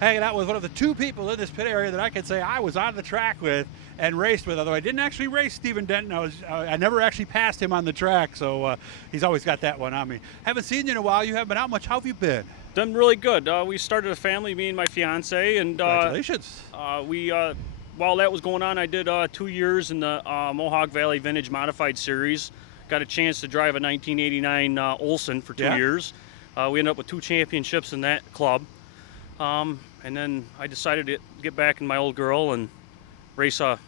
hanging out with one of the two people in this pit area that I could say I was on the track with and raced with, although I didn't actually race Stephen Denton. I never actually passed him on the track, so he's always got that one on me. Haven't seen you in a while. You haven't been out much. How have you been? Done really good. We started a family, me and my fiance, and Congratulations. While that was going on, I did 2 years in the Mohawk Valley Vintage Modified Series. Got a chance to drive a 1989 Olson for 2 years. We ended up with 2 championships in that club. And then I decided to get back in my old girl and race a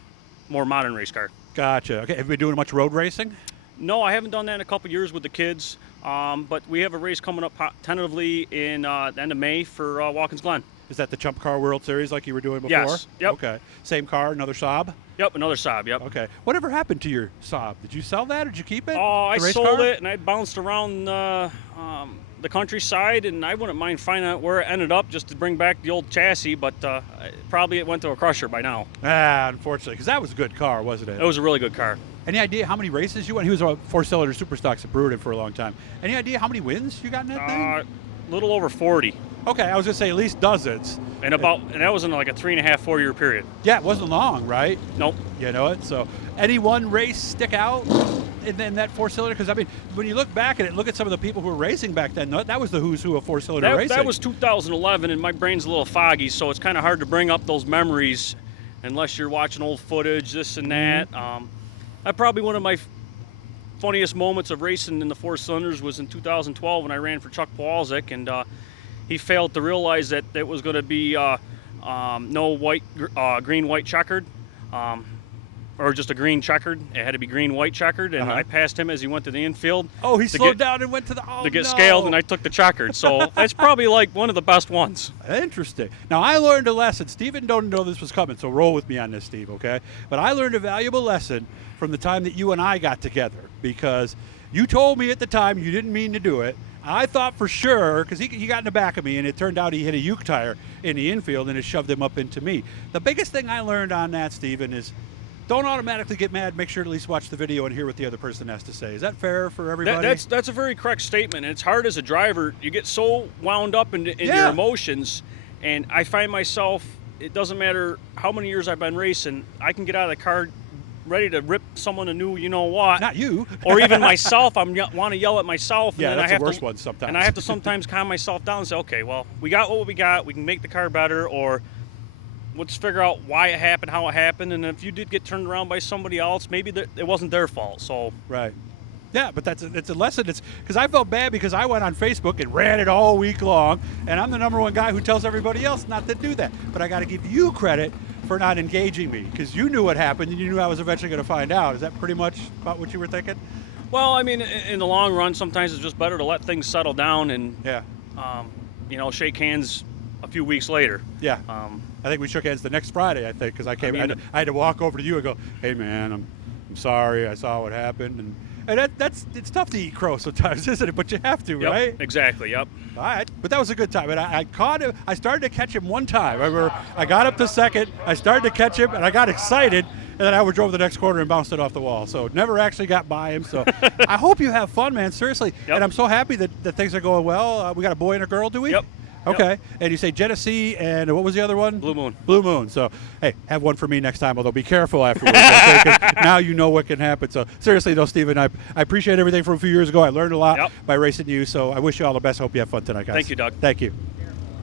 more modern race car. Gotcha. Okay, have you been doing much road racing? No, I haven't done that in a couple years with the kids, but we have a race coming up tentatively in the end of May for Watkins Glen. Is that the Chump Car World Series like you were doing before? Yes. Yep. Okay. Same car, another Saab? Yep, another Saab, yep. Okay. Whatever happened to your Saab? Did you sell that or did you keep it? Oh, I sold it and I bounced around the countryside, and I wouldn't mind finding out where it ended up just to bring back the old chassis, but probably it went to a crusher by now. Unfortunately, because that was a good car, wasn't it? It was a really good car. Any idea how many races you won? He was a four-cylinder super stocks that brewed it for a long time. Any idea how many wins you got in that thing? A little over 40. Okay, I was going to say at least dozens. And that was in like a 3.5, 4 year period. Yeah, it wasn't long, right? Nope. You know it. So, any one race stick out in that four-cylinder? Because I mean, when you look back at it, look at some of the people who were racing back then. That was the who's who of four-cylinder racing. That was 2011, and my brain's a little foggy, so it's kind of hard to bring up those memories unless you're watching old footage, this and that. Probably one of my funniest moments of racing in the four cylinders was in 2012 when I ran for Chuck Pawlczyk, and he failed to realize that it was going to be no green, white checkered, or just a green checkered. It had to be green, white checkered, and I passed him as he went to the infield. Oh, he slowed down and went to the get scaled, and I took the checkered. So that's probably like one of the best ones. Interesting. Now, I learned a lesson. Steven don't know this was coming, so roll with me on this, Steve, okay? But I learned a valuable lesson from the time that you and I got together, because you told me at the time you didn't mean to do it. I thought for sure, because he got in the back of me, and it turned out he hit a uke tire in the infield, and it shoved him up into me. The biggest thing I learned on that, Steven, is don't automatically get mad. Make sure to at least watch the video and hear what the other person has to say. Is that fair for everybody? That's a very correct statement. And it's hard as a driver. You get so wound up in your emotions, and I find myself, it doesn't matter how many years I've been racing, I can get out of the car ready to rip someone a new you-know-what. Not you. Or even myself. I want to yell at myself. Yeah, and that's the worst one sometimes. And I have to sometimes calm myself down and say, okay, well, we got what we got. We can make the car better, or let's figure out why it happened, how it happened, and if you did get turned around by somebody else, maybe it wasn't their fault. So right. Yeah, but it's a lesson. It's because I felt bad because I went on Facebook and ran it all week long, and I'm the #1 guy who tells everybody else not to do that. But I got to give you credit for not engaging me, because you knew what happened and you knew I was eventually going to find out. Is that pretty much about what you were thinking? Well, I mean, in the long run, sometimes it's just better to let things settle down and shake hands a few weeks later. Yeah. I think we shook hands the next Friday, I think, because I had to walk over to you and go, hey, man, I'm sorry. I saw what happened. And it's tough to eat crow sometimes, isn't it? But you have to, yep, right? Exactly, yep. All right. But that was a good time. And I caught him. I started to catch him one time. I remember I got up to second. I started to catch him, and I got excited. And then I drove the next corner and bounced it off the wall. So never actually got by him. So I hope you have fun, man. Seriously. Yep. And I'm so happy that things are going well. We got a boy and a girl, do we? Yep. Okay. Yep. And you say Genesee, and what was the other one? Blue Moon. Blue Moon. So, hey, have one for me next time, although be careful afterwards. Okay? 'Cause now you know what can happen. So, seriously, though, Steven, I appreciate everything from a few years ago. I learned a lot by racing you. So, I wish you all the best. Hope you have fun tonight, guys. Thank you, Doug. Thank you.